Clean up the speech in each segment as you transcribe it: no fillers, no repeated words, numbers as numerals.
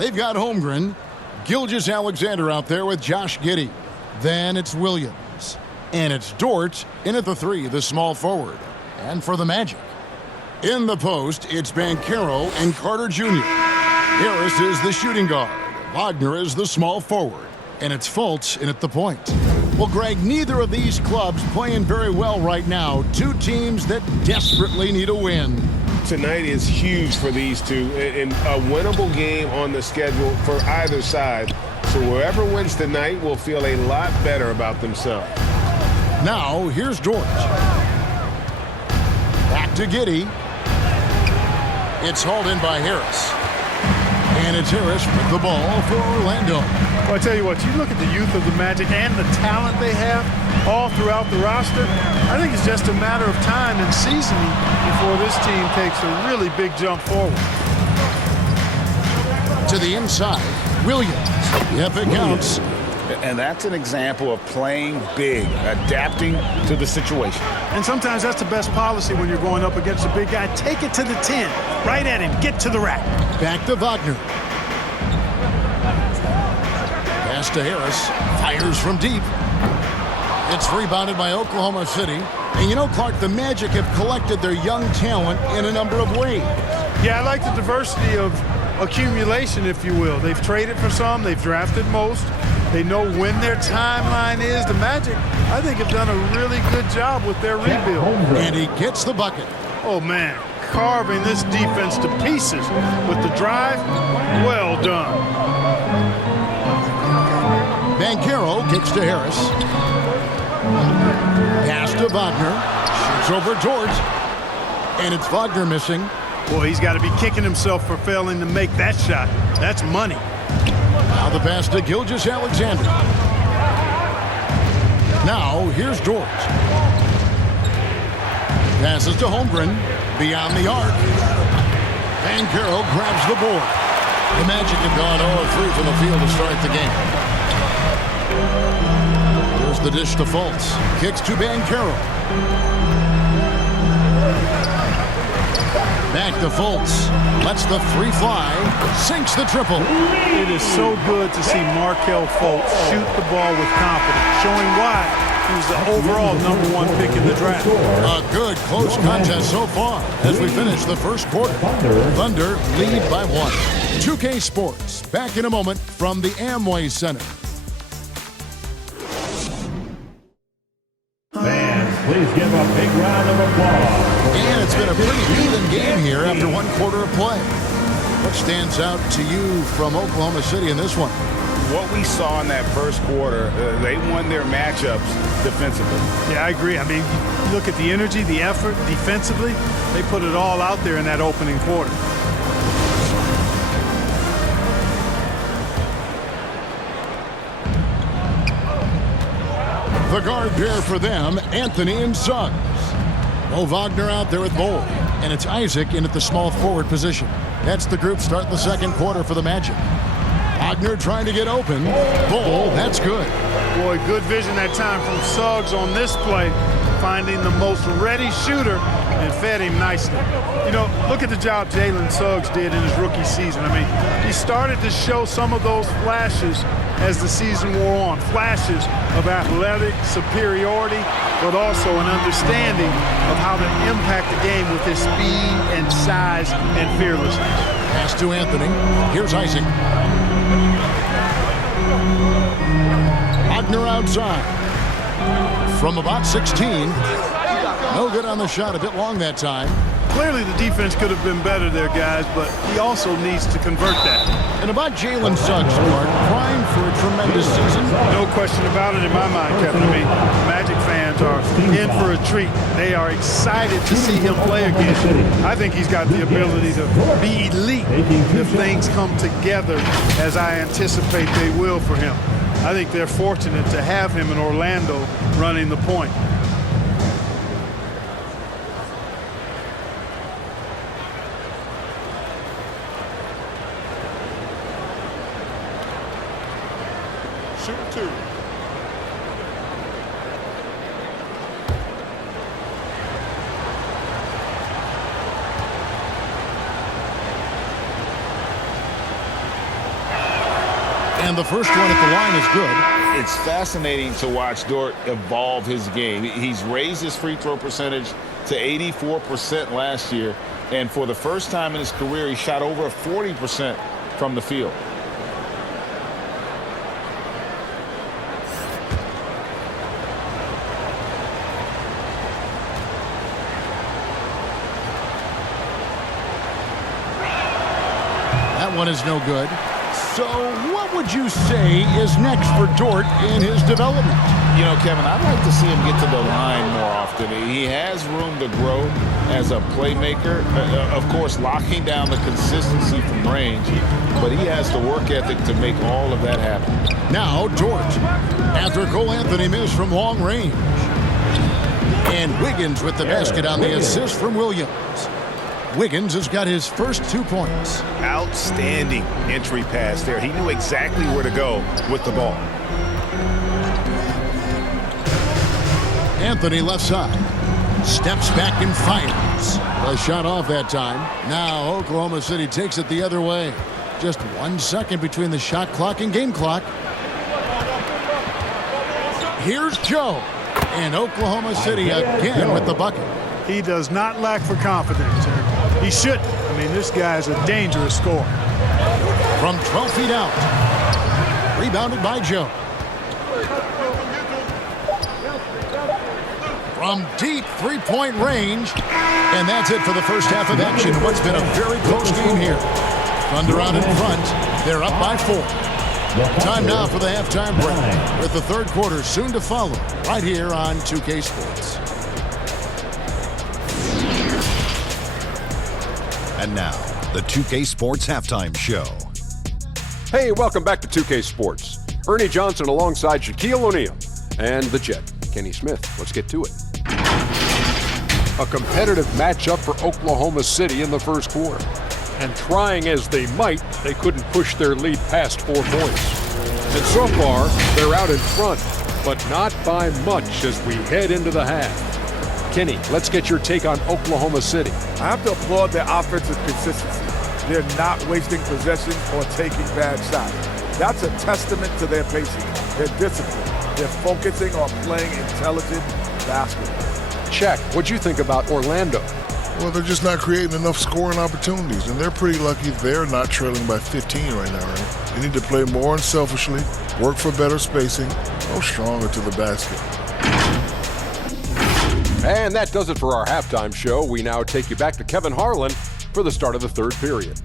They've got Holmgren. Gilgeous-Alexander out there with Josh Giddey. Then it's Williams. And it's Dort in at the 3, the small forward. And for the Magic, in the post, it's Banchero and Carter Jr. Harris is the shooting guard. Wagner is the small forward. And it's Fultz in at the point. Well, Greg, neither of these clubs playing very well right now. Two teams that desperately need a win. Tonight is huge for these two, and a winnable game on the schedule for either side. So whoever wins tonight will feel a lot better about themselves. Now, here's George. Back to Giddey. It's hauled in by Harris. And it's Harris with the ball for Orlando. Well, I tell you what, you look at the youth of the Magic and the talent they have all throughout the roster. I think it's just a matter of time and seasoning before this team takes a really big jump forward. To the inside, Williams. Yep, it counts. And that's an example of playing big, adapting to the situation. And sometimes that's the best policy when you're going up against a big guy. Take it to the 10, right at him, get to the rack. Back to Wagner. Pass to Harris, fires from deep. It's rebounded by Oklahoma City. And you know, Clark, the Magic have collected their young talent in a number of ways. Yeah, I like the diversity of accumulation, if you will. They've traded for some, they've drafted most. They know when their timeline is. The Magic, I think, have done a really good job with their rebuild. And he gets the bucket. Oh, man, carving this defense to pieces with the drive. Well done. Banchero kicks to Harris. Pass to Wagner. Shoots over George. And it's Wagner missing. Boy, he's got to be kicking himself for failing to make that shot. That's money. Now the pass to Gilgeous-Alexander. Now here's George. Passes to Holmgren. Beyond the arc. Banchero grabs the board. The Magic have gone 0-3 from the field to start the game. Here's the dish to Fultz. Kicks to Banchero. Back to Fultz. Lets the 3 fly. Sinks the triple. It is so good to see Markelle Fultz shoot the ball with confidence, showing why he was the overall #1 pick in the draft. A good close contest so far as we finish the first quarter. Thunder lead by 1. 2K Sports back in a moment from the Amway Center. Fans, please give a big round of applause. And it's been a pretty even game here after 1 quarter of play. What stands out to you from Oklahoma City in this one? What we saw in that first quarter, they won their matchups defensively. Yeah, I agree. I mean, look at the energy, the effort defensively. They put it all out there in that opening quarter. The guard pair for them, Anthony and Suggs. Mo Wagner out there with Bowl. And it's Isaac in at the small forward position. That's the group starting the second quarter for the Magic. Wagner trying to get open. Bowl, that's good. Boy, good vision that time from Suggs on this play, finding the most ready shooter and fed him nicely. You know, look at the job Jalen Suggs did in his rookie season. I mean, he started to show some of those flashes as the season wore on. Flashes of athletic superiority, but also an understanding of how to impact the game with his speed and size and fearlessness. Pass to Anthony. Here's Isaac. Wagner outside. From about 16. No good on the shot. A bit long that time. Clearly the defense could have been better there, guys, but he also needs to convert that. And about Jalen Suggs, Clark, primed for a tremendous season. No question about it in my mind, Kevin. I mean, Magic fans are in for a treat. They are excited to see him play again. I think he's got the ability to be elite if things come together as I anticipate they will for him. I think they're fortunate to have him in Orlando running the point. Shoot 2. And the first one at the line is good. It's fascinating to watch Dort evolve his game. He's raised his free throw percentage to 84% last year. And for the first time in his career, he shot over 40% from the field. That one is no good. So what would you say is next for Dort in his development? You know, Kevin, I'd like to see him get to the line more often. He has room to grow as a playmaker. Of course, locking down the consistency from range, but he has the work ethic to make all of that happen. Now Dort, after Cole Anthony missed from long range. And Wiggins with the basket on the assist from Williams. Wiggins has got his first 2 points. Outstanding entry pass there. He knew exactly where to go with the ball. Anthony left side. Steps back and fires. A shot off that time. Now Oklahoma City takes it the other way. Just 1 second between the shot clock and game clock. Here's Joe. And Oklahoma City again with the bucket. He does not lack for confidence. He shouldn't. I mean, this guy's a dangerous scorer. From 12 feet out. Rebounded by Joe. From deep three-point range. And that's it for the first half of action. What's been a very close game here. Thunder out in front. They're up by 4. Time now for the halftime break, with the third quarter soon to follow, right here on 2K Sports. And now, the 2K Sports Halftime Show. Hey, welcome back to 2K Sports. Ernie Johnson alongside Shaquille O'Neal and the Jet, Kenny Smith. Let's get to it. A competitive matchup for Oklahoma City in the first quarter. And trying as they might, they couldn't push their lead past 4 points. And so far, they're out in front, but not by much as we head into the half. Kenny, let's get your take on Oklahoma City. I have to applaud their offensive consistency. They're not wasting possession or taking bad shots. That's a testament to their pacing, their discipline. They're focusing on playing intelligent basketball. Check. What'd you think about Orlando? Well, they're just not creating enough scoring opportunities, and they're pretty lucky they're not trailing by 15 right now, right? They need to play more unselfishly, work for better spacing, go stronger to the basket. And that does it for our halftime show. We now take you back to Kevin Harlan for the start of the third period.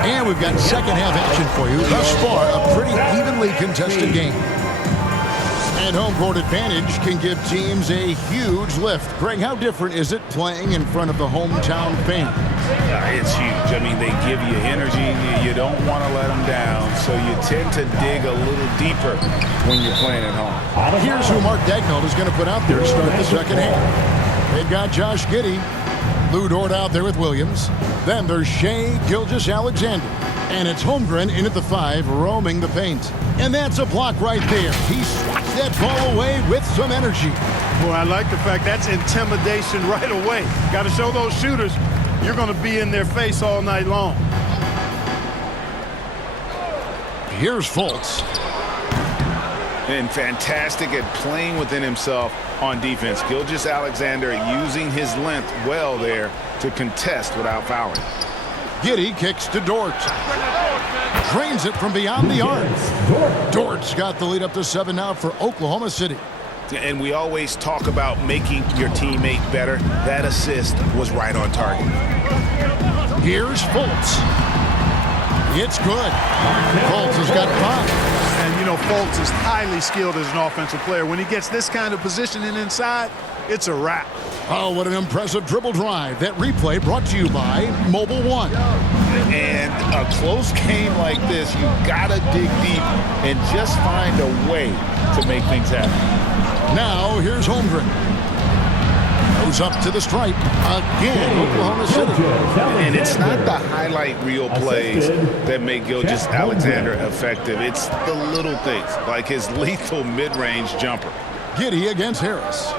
And we've got second half action for you. Thus far, a pretty evenly contested game. And home court advantage can give teams a huge lift. Greg, how different is it playing in front of the hometown fans? It's huge. I mean, they give you energy. You don't want to let them down, so you tend to dig a little deeper when you're playing at home. Here's who Mark Dagnall is going to put out there to start the second half. They've got Josh Giddey. Lou Dort out there with Williams. Then there's Shai Gilgeous-Alexander. And it's Holmgren in at the 5, roaming the paint. And that's a block right there. He swats that ball away with some energy. Boy, I like the fact that's intimidation right away. Got to show those shooters you're going to be in their face all night long. Here's Fultz. And fantastic at playing within himself on defense. Gilgeous-Alexander using his length well there to contest without fouling. Giddey kicks to Dort. Drains it from beyond the arc. Dort's got the lead up to 7 now for Oklahoma City. And we always talk about making your teammate better. That assist was right on target. Here's Fultz. It's good. Fultz has got 5. And, you know, Fultz is highly skilled as an offensive player. When he gets this kind of positioning inside, it's a wrap. Oh, what an impressive dribble drive. That replay brought to you by Mobile One. And a close game like this, you got to dig deep and just find a way to make things happen. Now, here's Holmgren. Goes up to the stripe. Again, Oklahoma City. And it's not the highlight reel plays that make Gilgeous-Alexander effective. It's the little things, like his lethal mid-range jumper. Giddey against Harris.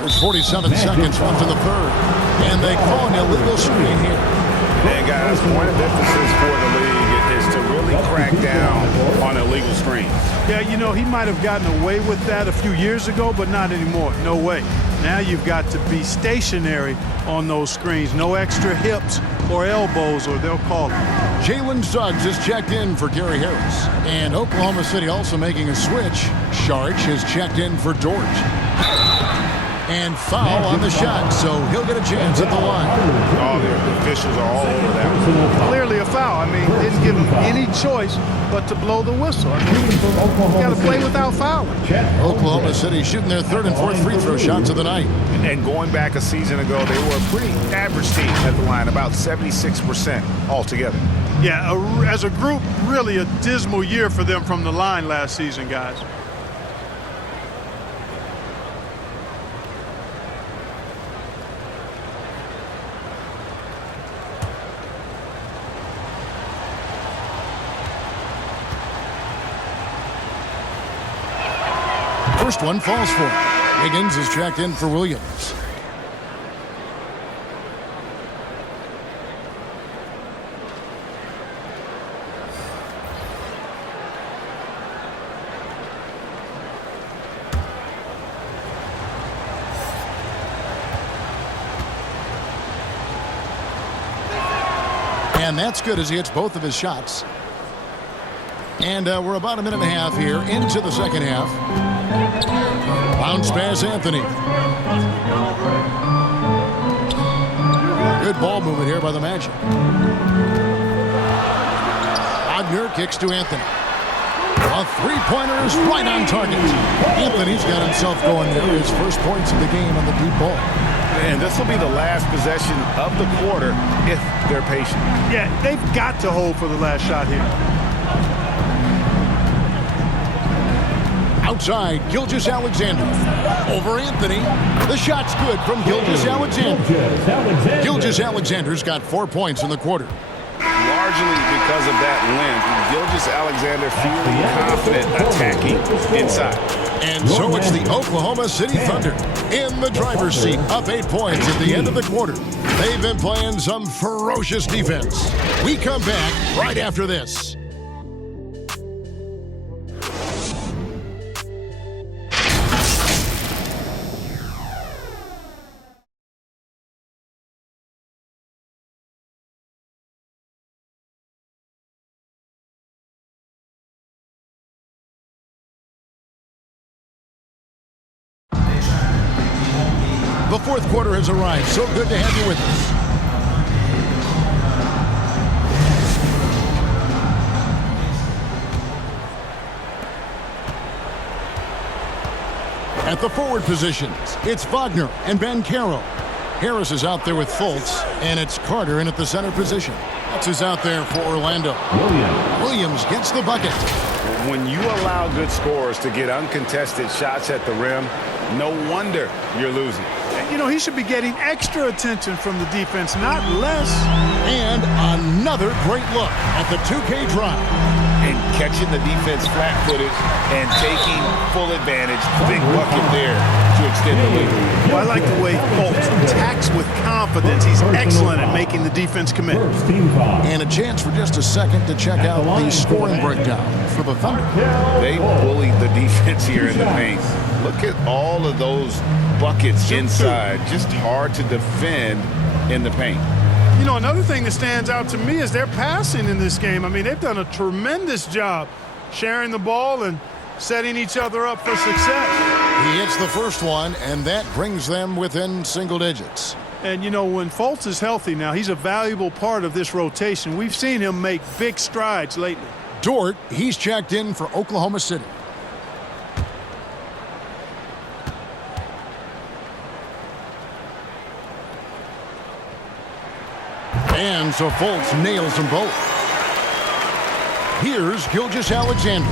There's 47 seconds left in the third. And they call an illegal screen here. And guys, point of emphasis for the league is to really crack down on illegal screens. Yeah, you know, he might have gotten away with that a few years ago, but not anymore. No way. Now you've got to be stationary on those screens. No extra hips or elbows, or they'll call it. Jalen Suggs is checked in for Gary Harris. And Oklahoma City also making a switch. Sharch is checked in for Dort. And foul on the shot, so he'll get a chance at the line. Oh, the officials are all over that. Clearly a foul. I mean, didn't give him any choice but to blow the whistle. I mean, you got to play without fouling. Oklahoma City shooting their third and fourth free throw shots of the night. And going back a season ago, they were a pretty average team at the line, about 76% altogether. Yeah, as a group, really a dismal year for them from the line last season, guys. First one falls for him. Higgins is checked in for Williams. And that's good as he hits both of his shots. And we're about a minute and a half here into the second half. Bounce pass, Anthony. Good ball movement here by the Magic. Wagner kicks to Anthony. A three-pointer is right on target. Anthony's got himself going there. His first points of the game on the deep ball. And this will be the last possession of the quarter if they're patient. Yeah, they've got to hold for the last shot here. Outside, Gilgeous-Alexander. Over Anthony. The shot's good from Gilgeous-Alexander. Gilgeous-Alexander's got 4 points in the quarter. Largely because of that limp, Gilgeous-Alexander feeling confident attacking inside. And so it's the Oklahoma City Thunder in the driver's seat, up 8 points at the end of the quarter. They've been playing some ferocious defense. We come back right after this. The fourth quarter has arrived. So good to have you with us. At the forward positions, it's Wagner and Banchero. Harris is out there with Fultz, and it's Carter in at the center position. That's who's out there for Orlando. Williams gets the bucket. When you allow good scorers to get uncontested shots at the rim, no wonder you're losing. You know, he should be getting extra attention from the defense, not less. And another great look at the 2K drive. And catching the defense flat-footed and taking full advantage. Big bucket there to extend the lead. Well, I like the way Fultz attacks with confidence. He's excellent at making the defense commit. And a chance for just a second to check out the scoring breakdown for the Thunder. They bullied the defense here in the paint. Look at all of those buckets inside. Just hard to defend in the paint. You know, another thing that stands out to me is their passing in this game. I mean, they've done a tremendous job sharing the ball and setting each other up for success. He hits the first one, and that brings them within single digits. And, you know, when Fultz is healthy now, he's a valuable part of this rotation. We've seen him make big strides lately. Dort, he's checked in for Oklahoma City. And so Fultz nails them both. Here's Gilgeous-Alexander.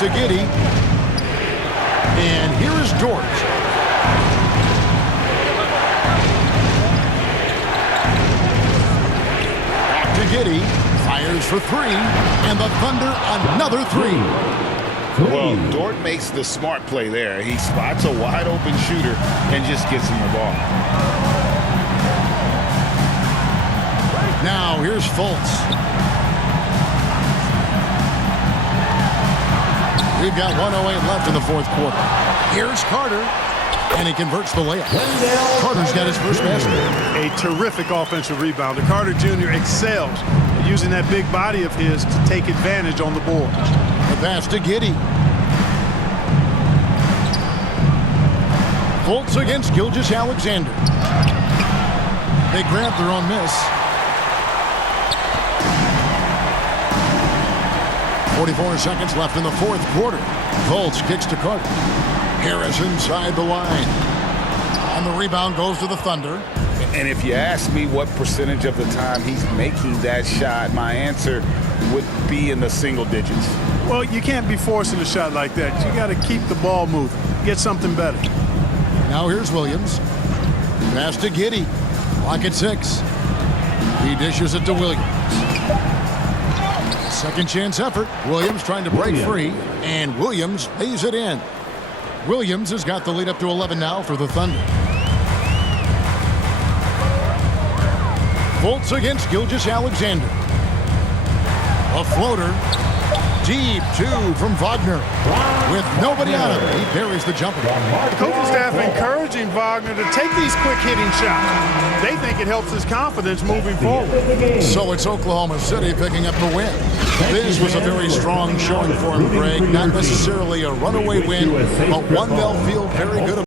to Giddey. And here is Dort. Back to Giddey. Fires for three. And the Thunder another three. Well, Dort makes the smart play there. He spots a wide open shooter and just gets him the ball. Now here's Fultz. We've got 1:08 left in the fourth quarter. Here's Carter, and he converts the layup. Carter's got his first basket. A terrific offensive rebounder. Carter Jr. excels at using that big body of his to take advantage on the board. The pass to Giddey. Fultz against Gilgeous-Alexander. They grab their own miss. 44 seconds left in the fourth quarter. Fultz kicks to Carter. Harris inside the line. And the rebound goes to the Thunder. And if you ask me what percentage of the time he's making that shot, my answer would be in the single digits. Well, you can't be forcing a shot like that. You got to keep the ball moving. Get something better. Now here's Williams. Pass to Giddey. Clock at 6. He dishes it to Williams. Second chance effort. Williams trying to break free. And Williams lays it in. Williams has got the lead up to 11 now for the Thunder. Fultz against Gilgeous-Alexander. A floater. Deep two from Wagner. With nobody on him, he buries the jumper. The coaching staff encouraging Wagner to take these quick hitting shots. They think it helps his confidence moving forward. So it's Oklahoma City picking up the win. This was a very strong showing for him, Greg. Not necessarily a runaway win, but one they'll feel very good about.